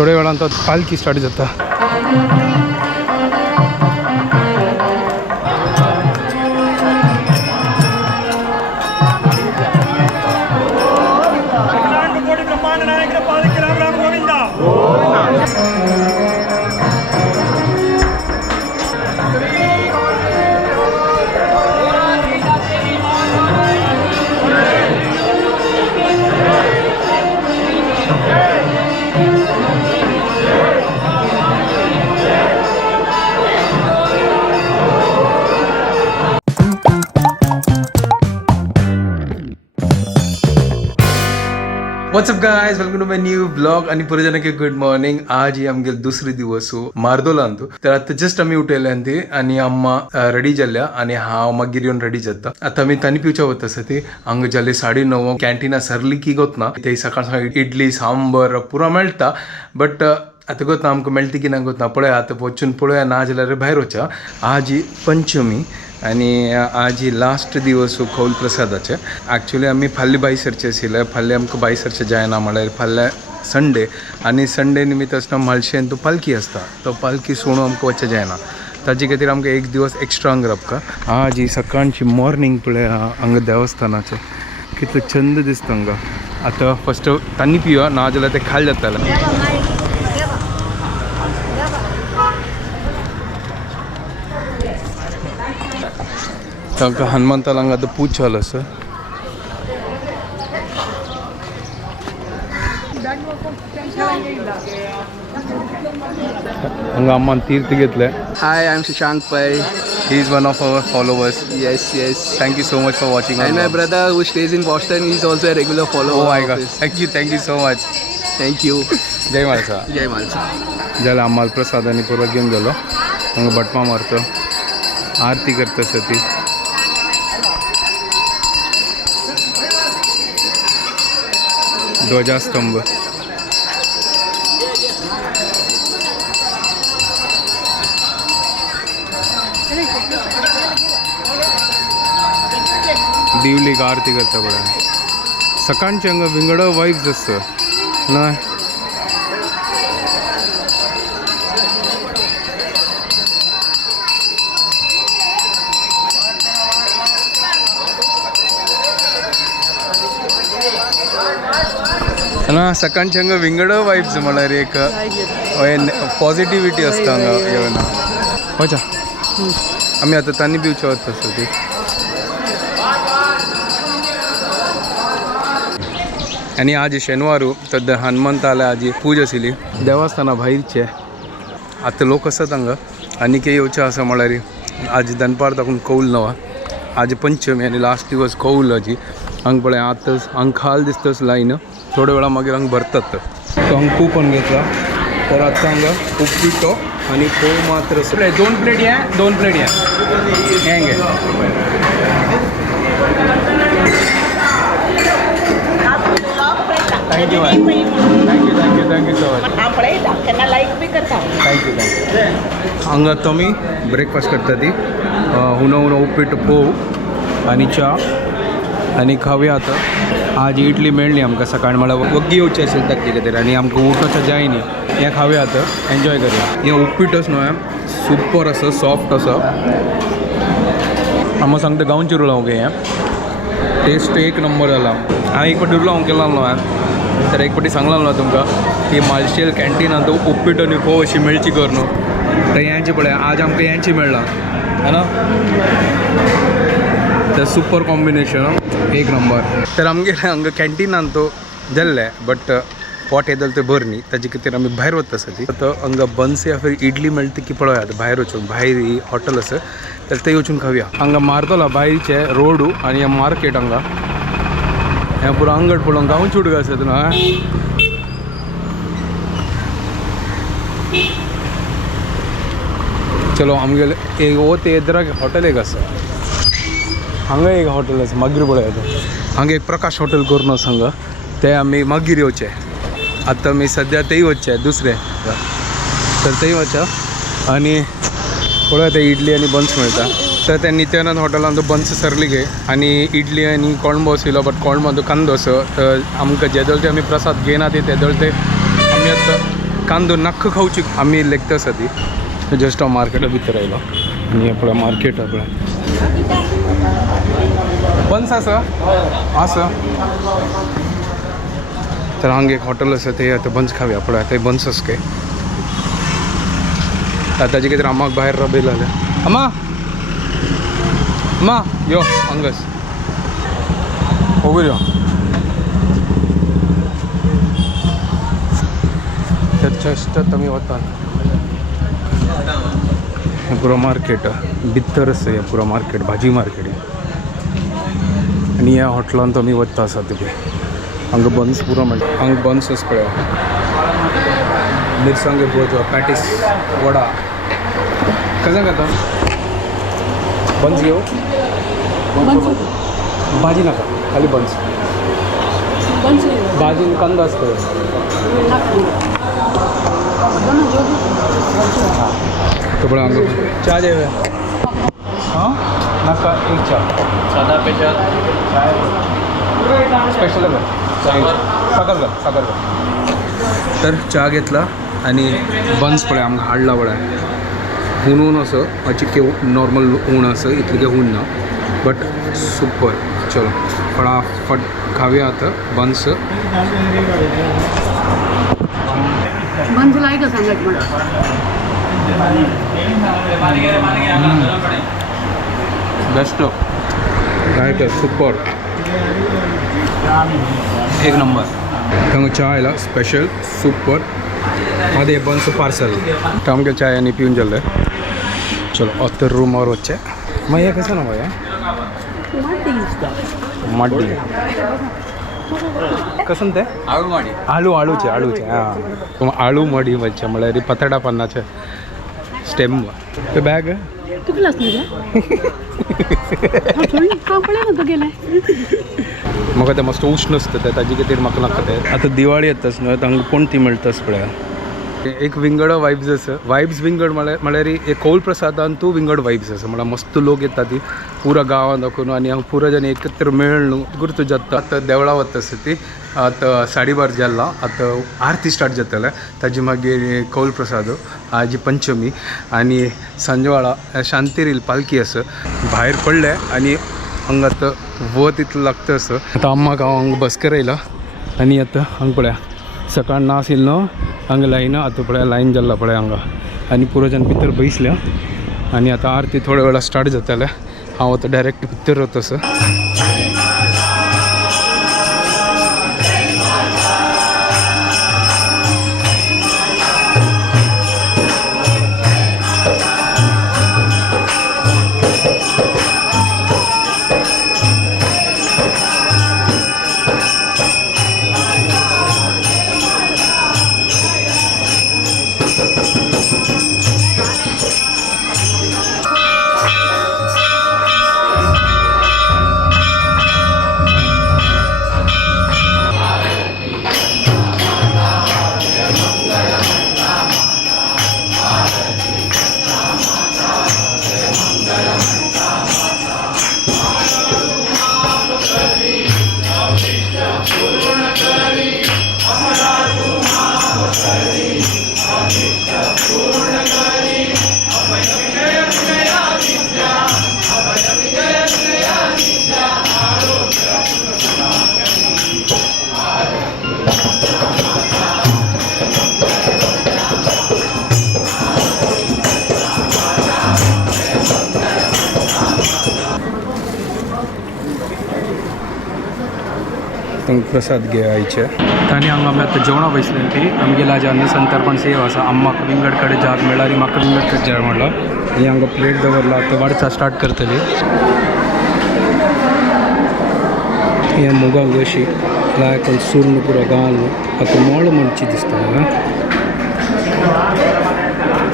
थोड्या वेळानंतर पालखी स्टार्ट जाता. What's up guys, welcome to my new blog आणि पुरे जनके गुड मॉर्निंग. आज ही आमगे दुसरी दिवस मार्दोला अंतू तर आता जस्ट आम्ही उठेले ती आणि अम्मा रेडी जाल्ल्या आणि हांव मागीर येवन रेडी जाता. आता आमी तानी पिवच्या वता ती हांगा जाले 9:30 कॅन्टीना सरली की गोतना ते सकाळ सकाळ इडली सांबर पुरा मेळटा. बट आता गोतना आमकां मेळटा की ना गोतना पळया आता वचून पळया ना जाल्यार भायर वचा. आज ही पंचमी आणि आज ही लास्ट दिवस खौल प्रसादाचे. ॲक्च्युली आमी फाल्यां बायसरचे आशिल्ले, फाल्यां आमकां बायसरचे जायना म्हळ्यार फाल्यां संडे आणि संडे निमित्त आसता म्हाळशेन तो पालखी आसता. तो पालखी सोडून आमकां वचचें जायना. ताजे खातीर आमकां एक दिवस एक्स्ट्रा हांगा रावपा. आज ही सकाळची मॉर्निंग पळया हांगा देवस्थानाचें कितलें छंद दिसता हांगा. आतां फस्ट तांणी पिवया ना जाल्यार तें खाल जातालें. तांकां हनुमंताला हांगा आतां पूज चालू आसा. हांगा अम्मान तीर्थ घेतले. Hi, I'm Shashank Pai. He is one of our followers. Yes, yes. Thank you so much for watching. And my brother who stays in Boston, he's also a regular follower. Oh my of god, this. Thank you so much. Thank you. जय Malsa. Jai Malsa. जाल्यार आम्हाला प्रसाद आनी पुरो घेवन गेलो. हांगा भटमा मारतो, आरती करता सती. ध्वजास्तंभ. दिवलीक आरती करता पळय. सकाळचे हांगा विंगड वायब्स आसता ना. ना सकाळचे हांगा विंगड वायब्स म्हळ्यार एक पॉझिटिव्हिटी आसता हांगा येवन. वचा आमी आतां तांणी पिवचे वता ती. आणि आज शेनवारू तर हनुमंताला आज पूजा आशिल्ली देवस्थाना भायरचे. आतां लोक आसात हांगा आनी के येवचे आसा म्हळ्यार आज दनपार दाखून कौल नवा. आज पंचमी आनी लास्ट दिवस कौल हाजी. हांगा पळय आतां हांगा खाल दिसता लायन. थोड्या वेळा मागीर हांगा भरतात. तो हांगा कुपन घेतला. तर आतां हांगा उपीटो आनी फोव मात्र 2 प्लेट या 2 प्लेट या हें घे. Thank you so much. थँक्यू. हांगा तुमी ब्रेकफास्ट करता ती उनो उपीट फोव आनी च्या आनी खावया. आतां आज इडली मेळ्ळी आमकां सकाळ म्हळ्यार वग्गी येवची आशिल्ली ताचे खातीर आनी आमकां उठोवचें जाय न्ही. हें खावया आतां, एन्जॉय करया. हें उपीटच न्हय, सुपर आसा, सॉफ्ट आसा. हांव सांगता गांवची चिरूल हांव हें टेस्ट एक नंबर जाला. हांवें एक फावटी उरलो हांव केला न्हय तर एक फावटी सांगला न्हय तुमकां की मार्शेल कॅन्टीनांत उपीट आनी फोव अशी मेळची कर न्हू. तर हेंची पळय आज आमकां हेंची मेळ्ळा है ना. तर सुपर कॉम्बिनेशन एक नंबर. तर आमगे हांगा कॅन्टीनांत तो जाल्ले बट पोट येदल ते भर न्ही. ताजे खातीर आमी भायर वता ती. तर हांगा बन्स या फिर इडली मेळटा की पळयात भायर वचून. भायर हॉटेल आसा तर ते वचून खावया. हांगा मारतोला भायरचे रोडू आनी मार्केट हांगा हें पुरो अंगड पळोवन गांवची उडगां आसात न्हय. चलो आमगेले एक वो ते इधराक हॉटेल एक आसा. हांगा एक हॉटेल आसा मागीर पळयात. हांगा एक प्रकाश हॉटेल करून आसा हांगा. ते आमी मागीर येवचे. आतां आमी सद्या थंय वचचे दुसरे. तर थंय वचा आनी पळय ते इडली आनी बन्स मेळटा. तर त्या नित्यानंद हॉटेलान तो बन्स सरली गे आनी इडली आनी कोळंबो आशिल्लो बट कोळंबो तो कांदो असो. तर आमकां जेदोळ ते आमी प्रसाद घेयना ते तेदोळ ते आमी आतां कांदो नक्क खाऊची आम्ही लेखता ती जस्ट हांव मार्केटा भितर आयलो आनी पळय मार्केट पळय बन्स आसा तर हांगा एक हॉटेल आसा ते आतां बन्स खावया पळय आतां बन्स आसा काय ताजे कितें आम्हाक भायर राबयलें जाल्यार अम्मा यो हांगाच होगूर यो जस्ट आमी वता पुरो मार्केट भितर आसा हें पुरो मार्केट भाजी मार्केट आनी ह्या हॉटेलांत आमी वता आसा तुगे हांगा बन्स पुरो मेळटा हांगा बन्स आसा पळय मिरसांगे भोजवा पॅटीस वडा कशें खाता बन्स घेऊ भाजी नाका खाली बन्स भाजी कांदा असतो तो बड़ा चाय दे हाँ नाका एक चाय सादा पेशा चाय स्पेशल साखर कर तर चा घेतला आणि बन्स पळय आमकां हाडला पळय हुनून असो मातशी केव नॉर्मल हूण असं इतलें काय हूण ना बट सुपर चलो फटाफट खावया आतां बन्स बंद लायक सांगत मला बेस्ट रायट सुपर एक नंबर हांगा चा आयला स्पेशल सुपर अदे बन्स पार्सल आमगे चाय आनी पिवन जाल्ले चलो अत्तर रूमार वच्चे मागीर हें कशें ना बाय मड्डी कसं ते आळूचे हां आळू मडी वच्चे म्हळ्यार पतडा पन्नाचे स्टेम ते बॅग तू क्लास म्हाका तें मातसो उश्ण आसता तें ताजे खातीर म्हाका नाका तें आतां दिवाळी येताच न्हय तांकां कोण ती मेळटाच पळय एक विंगड वायब्स आसा वायब्स विंगड म्हळ्यार एक कौल प्रसादान तूं विंगड वायब्स आसा म्हळ्यार मस्त लोक येता ती पुरा गांवांत दाखोवन आनी हांव पुरा जण एकत्र मेळ न्हू गुर्तू जाता आतां देवळा वता आसा ती आतां 12:30 जाल्ला आतां आरती स्टार्ट जातले ताजी मागीर कौल प्रसाद आजी पंचमी आनी सांजवाळा शांतीरील पालखी आसा भायर पडले आनी हांगा आतां वत इतलो लागता असं आतां अम्माक हांव हांगा बसकर येयला आनी आतां हांगा पळया सकाळ नास येयलो हांगा लायन आतां पळया लायन जाल्ला पळय हांगा आनी पुरो जाण भितर बसल्या आनी आतां आरती थोड्या वेळा स्टार्ट जातले हांव आतां डायरेक्ट भितर वता असं प्रसाद घे आयचे आनी हांगा आमी आतां जेवणां बसली ती आमगेला आज अन्न संतर्पण सेवा आसा अम्माक विंगड कडेन जाग मेळ्ळा आनी म्हाका विंगड कडेन जाय म्हणला ही हांगा प्लेट दवरला आतां वाडचा स्टार्ट करतली ही मुगां अशी लायक सुर्ण पुरो घाल आतां मोळ म्हणची दिसता म्हाका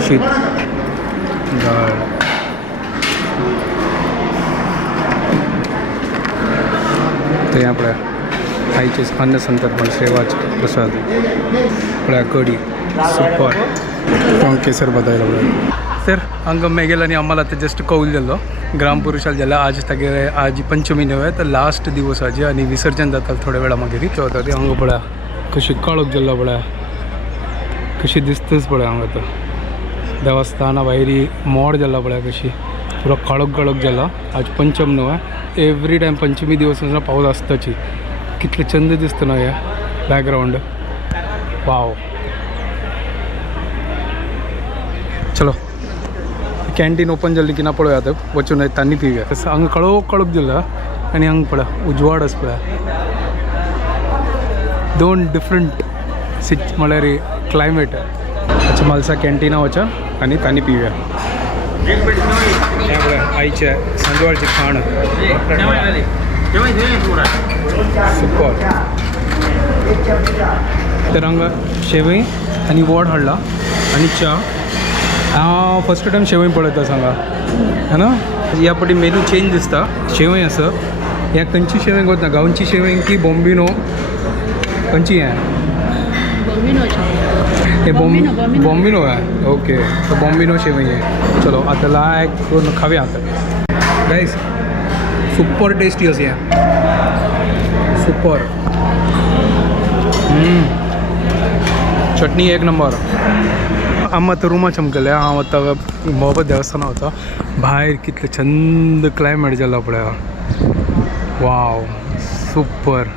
शीत दाळ ते यहाँ पळय खायचे अन्न संतर्पण सेवाचे प्रसाद पळय कडी सुपर हांव केसर बदायला पळय सर हांगा मेगेल आनी आम्हाला आतां जस्ट कौल जाल्लो ग्राम पुरुशाल जाल्यार आज तागे आज पंचमी न्हय तर लास्ट दिवस आजी आनी विसर्जन जाता थोड्या वेळा मागीर चवथा ती हांगा पळय कशी काळोख जाल्लो पळय कशी दिसतच पळय हांगा आतां देवस्थाना भायरी मोड जाला पळय कशी पुरो काळोख काळोख जाला आज पंचम न्हू एवरी टायम पंचमी दिवस पावस आसताची कितले चंद दिसता ना हे बॅकग्राउंड वाव चलो कॅन्टीन ओपन जाल्ली की ना पळोवया आतां वचून तांणी पिवया तसं हांगा काळोख काळोख जाला आनी हांगा पळय उजवाड आसा पळय दोन डिफरंट म्हळ्यार क्लायमेट अच्छा म्हालसा कॅन्टिना वचा आनी तांणी पिवया हें पळय आयचें सांजवाळचें खाण सुपर तर हांगा शेवय आनी वड हाडला आनी च्या हांव फस्ट टायम शेवय पळयता सांगा है ना ह्या फावटी मेनू चेंज दिसता शेवय आसा ह्या खंयची शेवय वता गांवची शेवय की बॉम्बिनो खंयची हें हे बॉम्बिनो आहे ओके तो बॉम्बिनो शेवय आहे चलो आता लायक करून खावया आता गाईस सुपर टेस्टी अशी आहे सुपर चटणी एक नंबर आम्ही आता रुमा चमकले हांव आतां बाबा देवस्थाना वता भायर कितले छंद क्लायमेट जाला पळय वाव सुपर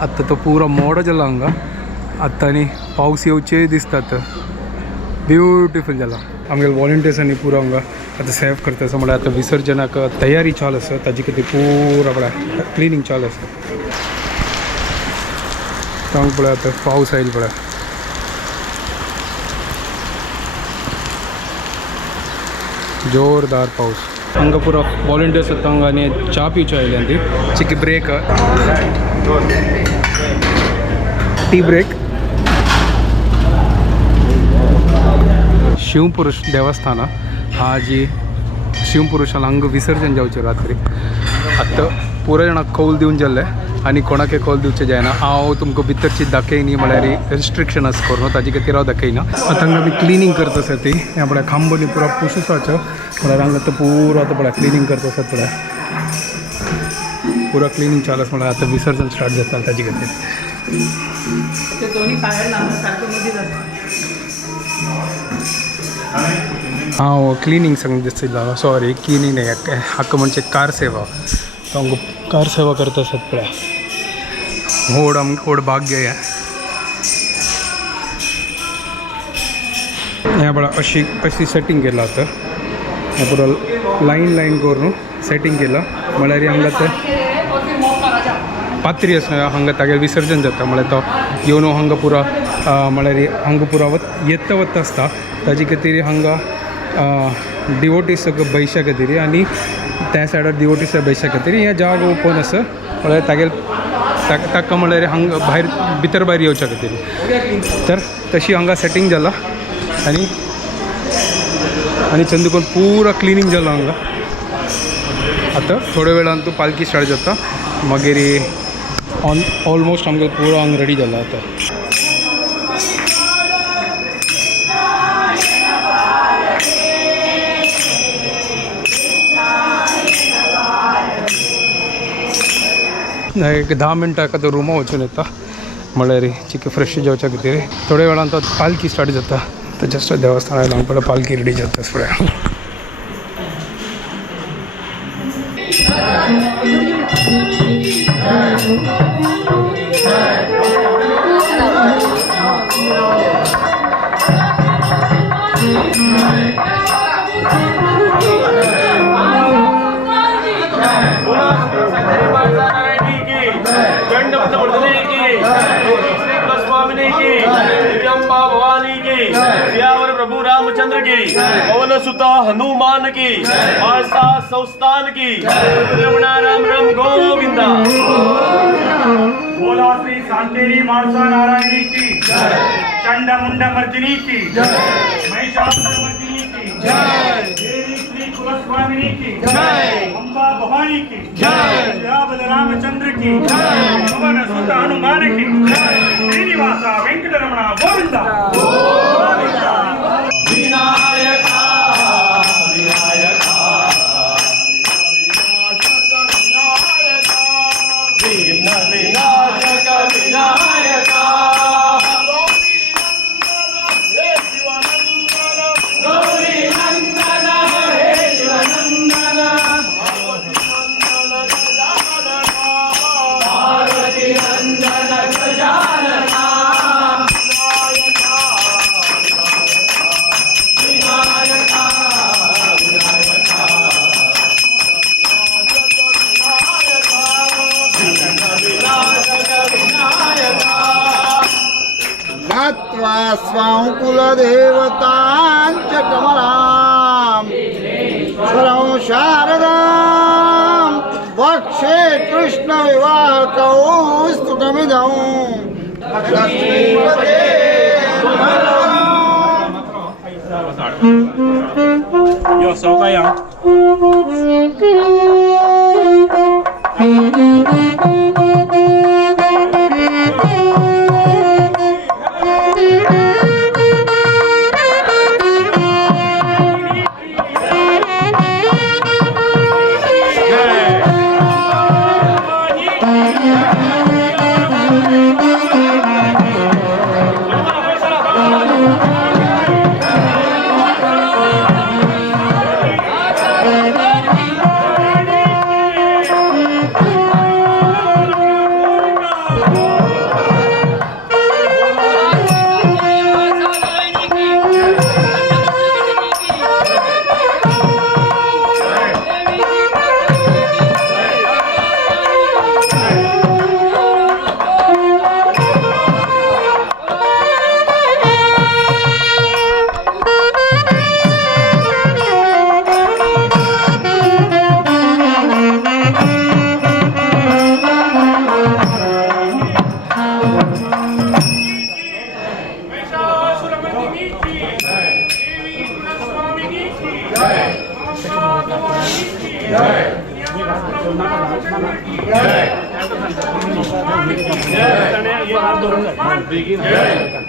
आत्तां तो पुरो मोड जाला हांगा आत्तां आनी पावस येवचे दिसतात ब्युटिफूल जाला आमगे वॉलंटियर्सांनी पुरो हांगा आतां सेव करता आसा म्हळ्यार आतां विसर्जनाक तयारी चालू आसा ताजे खातीर पुरो पळय क्लिनींग चालू आसा हांगा पळय आतां पावस आयलो पळय जोरदार पावस हांगा पुरो वॉलंटियर्स आतां हांगा आनी च्या पिवचे आयल्या ती चिकी ब्रेक टी ब्रेक शिवपुरुष देवस्थान आज शिवपुरुषाला हांगा विसर्जन जावचें रात्री आतां पुरो जाणांक कौल दिवन जाल्ले आनी कोणाकय कौल दिवचें जायना हांव तुमकां भितरची दाखयनी म्हळ्यार रिस्ट्रिक्शन आसा करून ताजे खातीर हांव दाखयना आतां हांगा आमी क्लिनींग करता आसा ती हे पळय खांबोनी पुरो पुसूसाचो म्हळ्यार हांगा आतां पुरो आतां पळय क्लिनींग करता आसात पळय पुरो क्लिनींग चालू आसा म्हळ्यार आतां विसर्जन स्टार्ट जाता ताजे खातीर हांव क्लिनींग सांग दिसता सॉरी क्लिनींग न्ही हाका म्हणजे कार सेवा हांगा कार सेवा करता आसात पळय व्हड भाग्य हें पळय अशी सेटींग केला आतां हें पुरो लायन करून सेटींग केला म्हळ्यार हांगा ते पात्री आसा हांगा तागेलें विसर्जन जाता म्हळ्यार तो येवन हांगा पुरो म्हळ्यार हांगा पुरो येता वता आसता ताजे खातीर हांगा डिवोटीस बैशा खातीर आनी त्या सायडार डिवोटीस बैशा खातीर हें जागो ओपन आसा म्हळ्यार ताका म्हळ्यार हांगा भायर भितर भायर येवच्या खातीर तर तशी हांगा सेटींग जाला आनी चंद करून पुरो क्लिनींग जालो हांगा आतां थोड्या वेळान तूं पालखी स्टार्ट जाता मागीर ऑलमोस्ट आमगे पुरो हांगा रेडी जाला आतां एक 10 मिनटां तो रुमा वचून येता म्हळ्यार चिकी फ्रेश जावच्या खातीर थोड्या वेळान तो पालखी स्टार्ट जाता तर जस्ट देवस्थान आयला हांगा पळय पालखी रेडी जाता फुडें प्रभु रामचंद्र की पवन सुता हनुमान की आशा संस्थान की रमणा राम राम गोविंदा बोला श्री शांतेरी मानसा नारायणी की चंडा मुंडा मर्दिनी की महिषासुर मर्दिनी की देवी श्री कुलस्वामिनी की अम्बा भवानी की रामचंद्र की पवन सुता हनुमान की श्रीनिवासा वेंकटरमणा गोविंदा स्वाङ्कुलदेवताञ्च कमलां स्वरं शारदां वक्षे कृष्णविवाहकौस्तुकमिदं लक्ष्मीपते Yo, soka yan.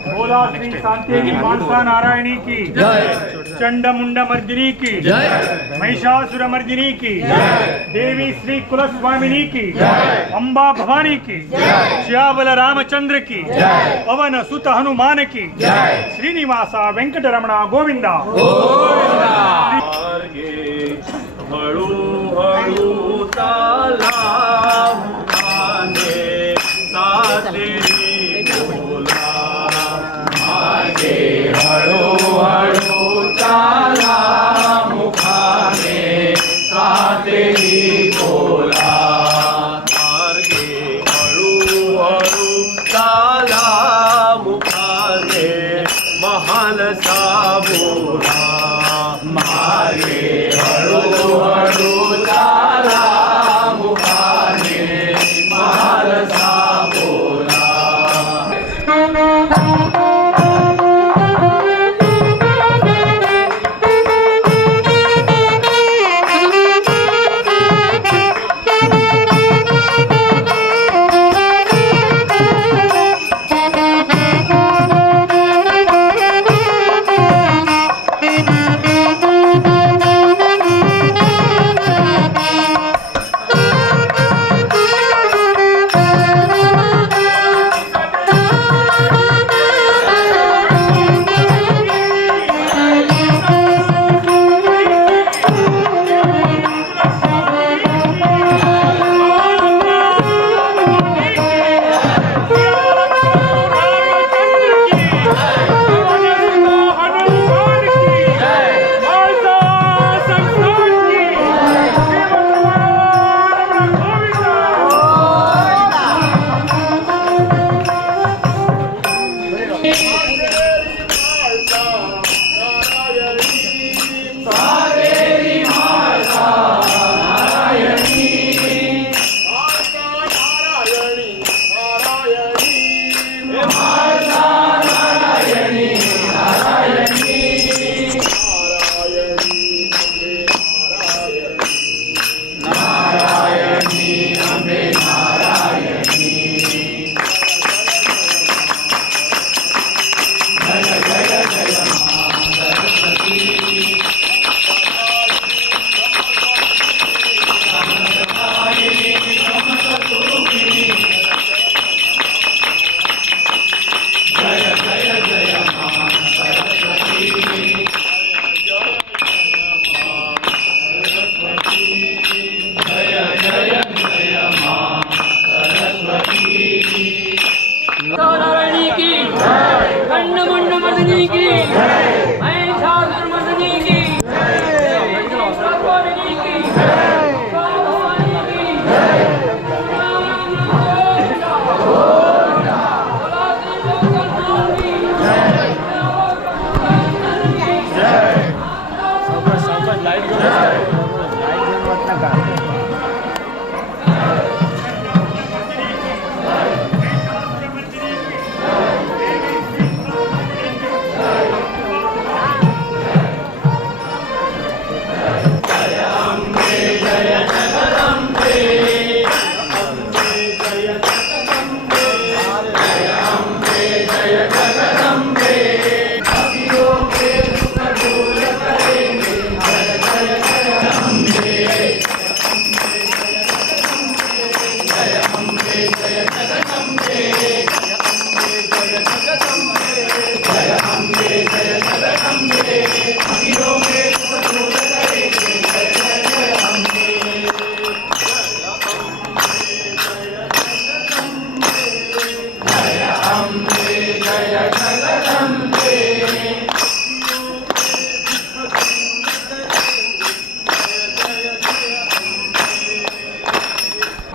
बोला श्री शांति मानसा नारायणी की चंडमुंड मर्दिनी की महिषासुर मर्दिनी की देवी श्री कुलस्वामिनी की अंबा भवानी की श्याबल रामचंद्र की पवन सुत हनुमान की श्रीनिवासा वेंकटरमणा गोविंदा हळू हळू ताला हळू हळू चाला मुखाने सातेही बोला मार्गे हळू हळू चाला मुखाने महाल साबोला मार्गे हळू हळू चाला मुखाने महाल साबोला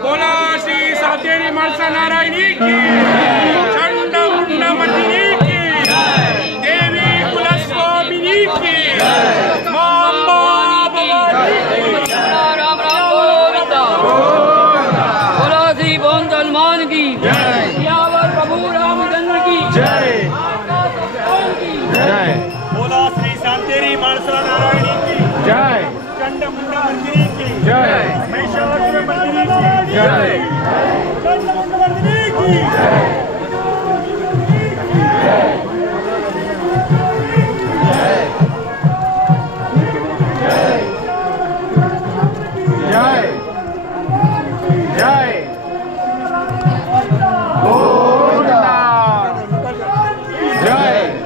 बोला श्री सातेरी माळसा नारायणी की चंड मुंड मर्दिनी की देवी कुलस्वामिनी की मां अंबा भवानी की बोलो श्री पवन सलमान की सियावर प्रभु रामचंद्र की बोला श्री सातेरी माळसा नारायणी की जय चंड मुंड मर्दिनी की जय महिषासुर मर्दिनी की जय चंड मुंड मर्दिनी की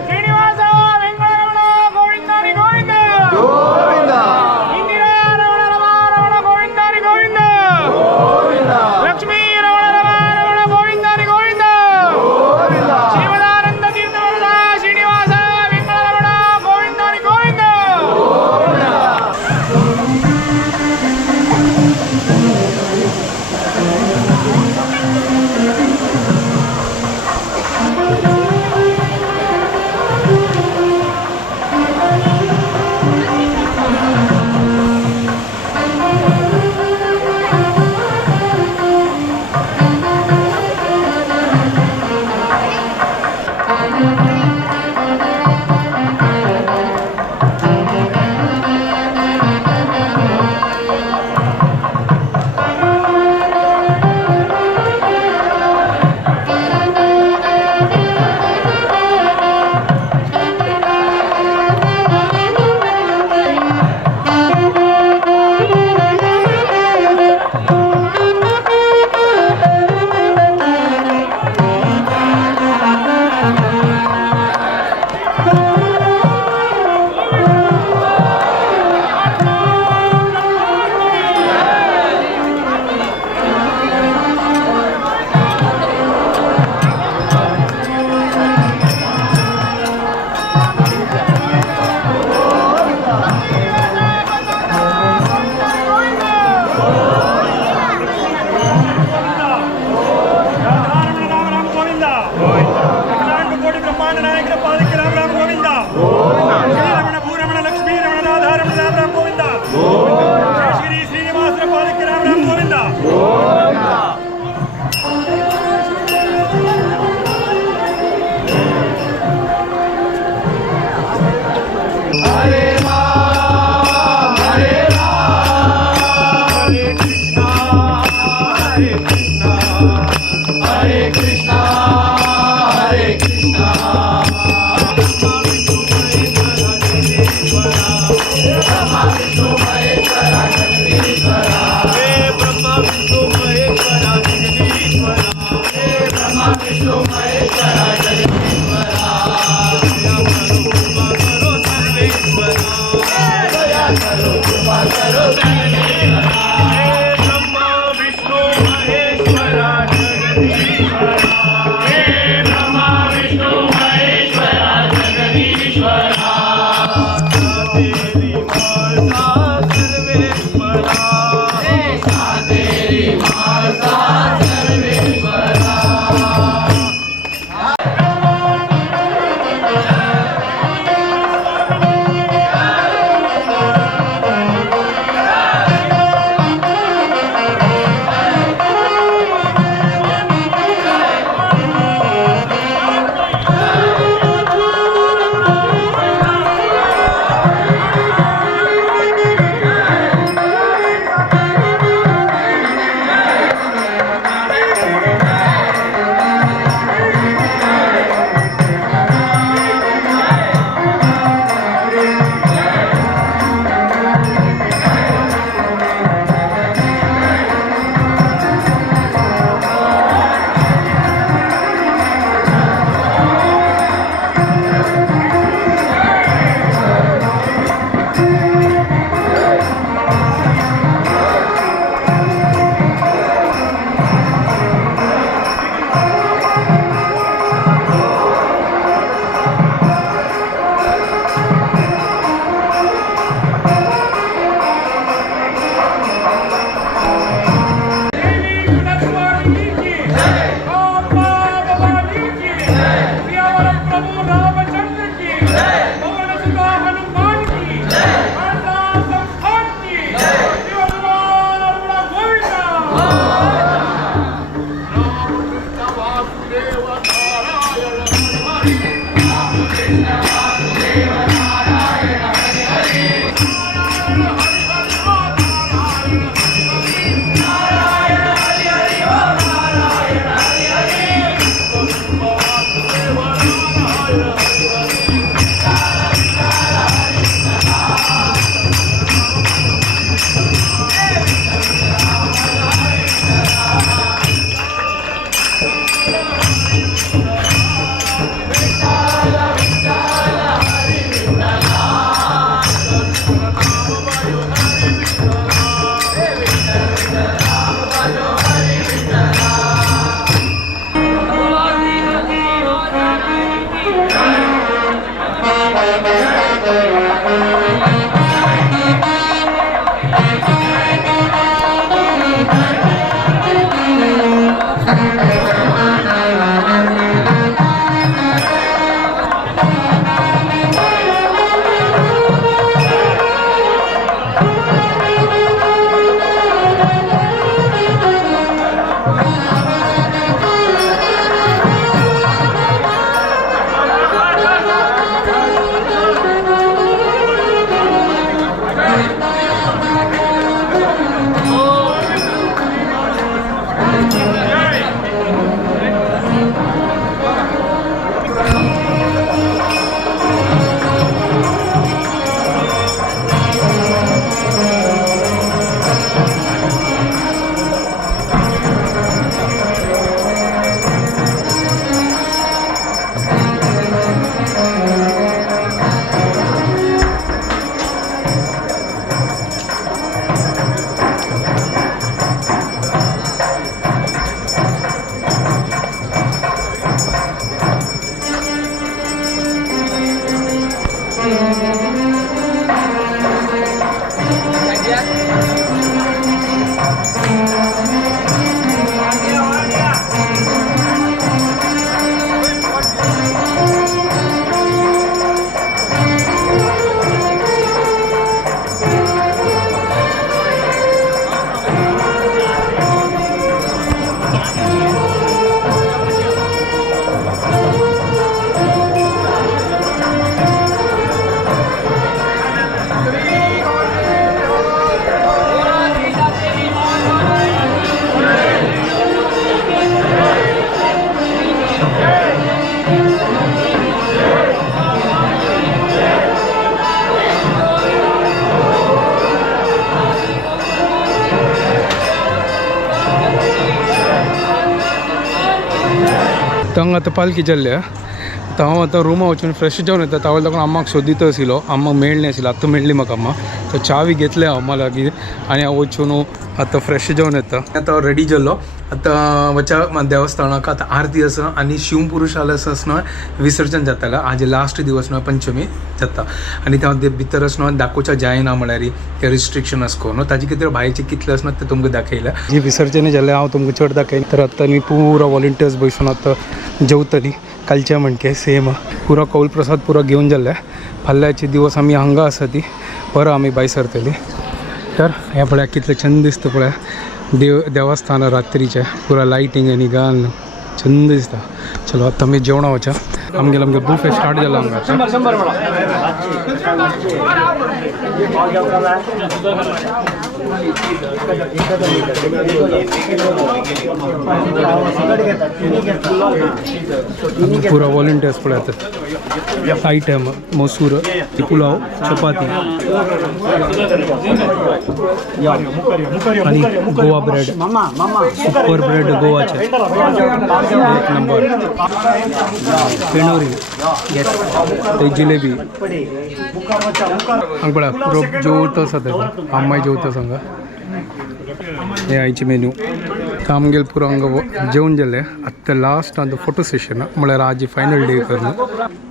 ಶ್ರೀನಿವಾಸ ವೆಂಕಟರಮಣ ಗೋವಿಂದನಿ ಗೋವಿಂದ ಇಂದಿರಾ ರಮಣ ರಮಣ ಗೋವಿಂದನಿ ಗೋವಿಂದ ಲಕ್ಷ್ಮೀ ರಮಣ ರಮಣ ಗೋವಿಂದನಿ ಗೋವಿಂದ ಶ್ರೀಮದಾನಂದ ತೀರ್ಥವರದ ಶ್ರೀನಿವಾಸ ವೆಂಕಟರಮಣ ಗೋವಿಂದನಿ ಗೋವಿಂದ तंग आतां पालखी जाल्ल्या हांव आतां रुमा वचून फ्रेश जावन येता तावले लागून अम्माक सोदीत आशिल्लो अम्माक मेळ्ळी नाशिल्लो आतां मेळ्ळी म्हाका अम्मा तर चावी घेतल्या अम्मा लागीं आनी हांव वचून आतां फ्रेश जावन येता आतां रेडी जाल्लो आतां वच्या देवस्थानाक आतां आरती आसा आनी शिवपुरुशालय आसना विसर्जन जातालें हाजे लास्ट दिवस न्हय पंचमी जाता आनी त्या भितर आसना दाखोवच्या जायना म्हळ्यार ते रिस्ट्रिक्शन आसको न्हू ताजे खातीर भायचे कितले आसना ते तुमकां दाखयल्या जी विसर्जन जालें हांव तुमकां चड दाखयन तर आतां न्ही पुरो वॉलंटियर्स बसून आतां जेवतलीं कालच्या म्हणके सेम पुरो कौल प्रसाद पुरो घेवन जाल्ले फाल्यांचे दिवस आमी हांगा आसा ती परत आमी भायर सरतलीं तर हे पळय कितलें छंद दिसता पळय देवस्थान रात्रीचे पुरा लायटींग आनी घालून छंद दिसता चलो आतां आमी जेवणा वचा आमगे बुफे स्टार्ट जाला हांगा पुरा वॉलंटियर्स पळय आतां आयटम मसूर पुलाव चपाती आणि गोवा ब्रेड सुपर ब्रेड गोवाचे एक नंबर फेणोरी ते जिलेबी हांगा पळय पुरो जेवता आसा तेका अम्माय जेवता सांगा हे आयचे मेन्यू आमगेल पुरो हांगा जेवण जालें आतां लास्ट आतां फोटो सेशन म्हळ्यार आज फायनल डे करना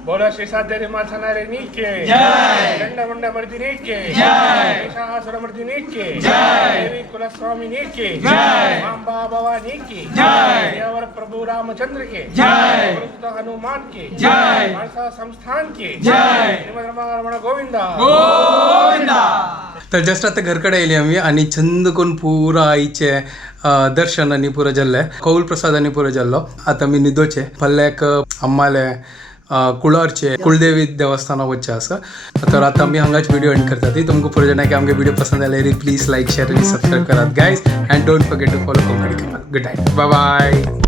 बोलो शेषाद्रि मार्सनारे के जय चंडमुंड मर्दिनी के जय महिषासुर मर्दिनी के जय देवी कुलस्वामी के जय मांबा भवानी की जय देवर प्रभु रामचंद्र के जय हनुमान के जय मानसा संस्थान के जय श्रीमद रमण गोविंदा गोविंदा तर जस्ट आता घरकडे येयली आमी आनी छंद करून पुरा आईचे दर्शन आनी पुरो जाल्ले कौल प्रसाद आनी पुरो जाल्लो आतां आमी न्हिदोचे फाल्ल्याक अम्माले कुळारचे कुलदेवी देवस्थाना वच्चे आसा तर आतां आमी हांगाच व्हिडिओ एंड करता ती तुमकां पुरो जाणांक आमगे व्हिडिओ पसंद आयल्यार प्लीज लायक शेअर आनी सबस्क्राईब करात guys and don't forget to follow Konkani Kamal good night bye bye